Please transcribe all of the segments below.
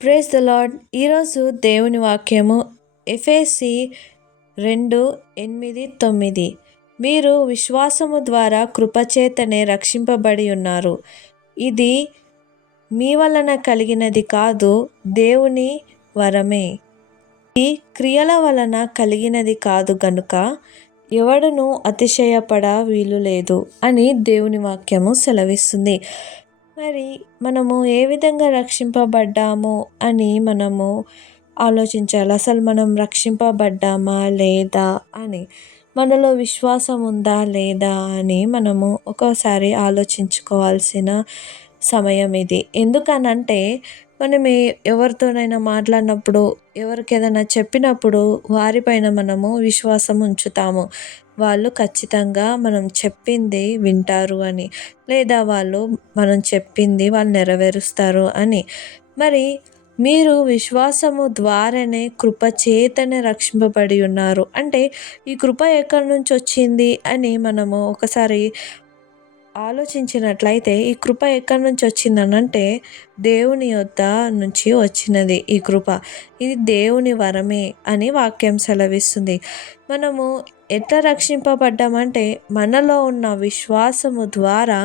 Praise the lord ఈరోజు దేవుని వాక్యము ఎఫేసి రెండు ఎనిమిది తొమ్మిది. మీరు విశ్వాసము ద్వారా కృపచేతనే రక్షింపబడి ఉన్నారు. ఇది మీ వలన కలిగినది కాదు దేవుని వరమే. ఈ క్రియల వలన కలిగినది కాదు గనుక ఎవడును అతిశయపడ వీలు లేదు అని దేవుని వాక్యము సెలవిస్తుంది. మరి మనము ఏ విధంగా రక్షింపబడ్డాము అని మనము ఆలోచించాలి. అసలు మనం రక్షింపబడ్డామా లేదా అని మనలో విశ్వాసం ఉందా లేదా అని మనము ఒక్కోసారి ఆలోచించుకోవాల్సిన సమయం ఇది. ఎందుకనంటే మనం ఎవరితోనైనా మాట్లాడినప్పుడు ఎవరికి ఏదైనా చెప్పినప్పుడు వారిపైన మనము విశ్వాసం ఉంచుతాము. వాళ్ళు ఖచ్చితంగా మనం చెప్పింది వింటారు అని లేదా వాళ్ళు మనం చెప్పింది వాళ్ళు నెరవేరుస్తారు అని. మరి మీరు విశ్వాసము ద్వారానే కృప చేతనే రక్షింపబడి ఉన్నారు. అంటే ఈ కృప ఎక్కడి నుంచి వచ్చింది అని మనము ఒకసారి ఆలోచించినట్లయితే ఈ కృప ఎక్కడి నుంచి వచ్చిందనంటే దేవుని యొద్ద నుంచి వచ్చినది ఈ కృప. ఇది దేవుని వరమే అని వాక్యం సెలవిస్తుంది. మనము ఎట్లా రక్షింపబడ్డామంటే మనలో ఉన్న విశ్వాసము ద్వారా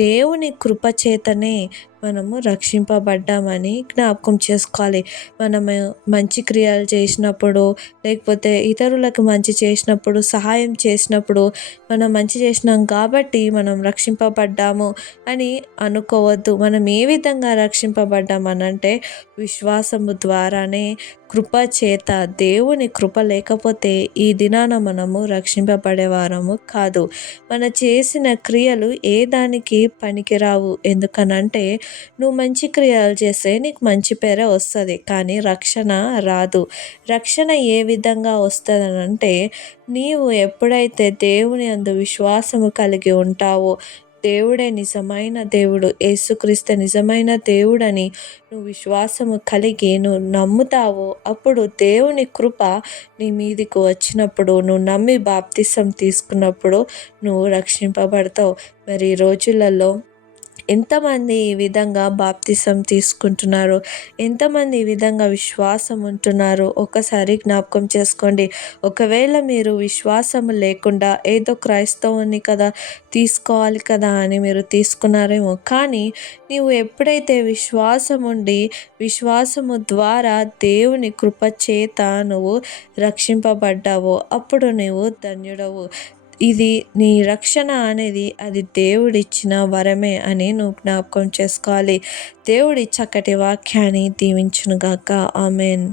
దేవుని కృపచేతనే మనము రక్షింపబడ్డామని జ్ఞాపకం చేసుకోవాలి. మనము మంచి క్రియలు చేసినప్పుడు లేకపోతే ఇతరులకు మంచి చేసినప్పుడు సహాయం చేసినప్పుడు మనం మంచి చేసినాం కాబట్టి మనం రక్షింపబడ్డాము అని అనుకోవద్దు. మనం ఏ విధంగా రక్షింపబడ్డామనంటే విశ్వాసము ద్వారానే కృప చేత దేవుని కృప లేకపోతే ఈ దినాన మనము రక్షింపబడేవారము కాదు. మన చేసిన క్రియలు ఏ దానికి పనికిరావు? ఎందుకనంటే నువ్వు మంచి క్రియలు చేస్తే నీకు మంచి పేరే వస్తుంది కానీ రక్షణ రాదు. రక్షణ ఏ విధంగా వస్తుందనంటే నీవు ఎప్పుడైతే దేవుని అందు విశ్వాసము కలిగి ఉంటావో దేవుడే నిజమైన దేవుడు యేసుక్రీస్తు నిజమైన దేవుడని నువ్వు విశ్వాసము కలిగి నువ్వు నమ్ముతావో. అప్పుడు దేవుని కృప నీ మీదికి వచ్చినప్పుడు నువ్వు నమ్మి బాప్తిసం తీసుకున్నప్పుడు నువ్వు రక్షింపబడతావు. మరి ఈ రోజులలో ఎంతమంది ఈ విధంగా బాప్తిసం తీసుకుంటున్నారు ఎంతమంది ఈ విధంగా విశ్వాసం ఉంటున్నారు ఒకసారి జ్ఞాపకం చేసుకోండి. ఒకవేళ మీరు విశ్వాసం లేకుండా ఏదో క్రైస్తవుని కదా తీసుకోవాలి కదా అని మీరు తీసుకున్నారేమో కానీ నీవు ఎప్పుడైతే విశ్వాసం ఉండి విశ్వాసము ద్వారా దేవుని కృప చేత నువ్వు రక్షింపబడ్డావో అప్పుడు నువ్వు ధన్యుడవు. ఇది నీ రక్షణ అనేది అది దేవుడిచ్చిన వరమే అని నువ్వు జ్ఞాపకం చేసుకోవాలి. దేవుడి చక్కటి వాక్యాన్ని దీవించునుగాక. ఆమెన్.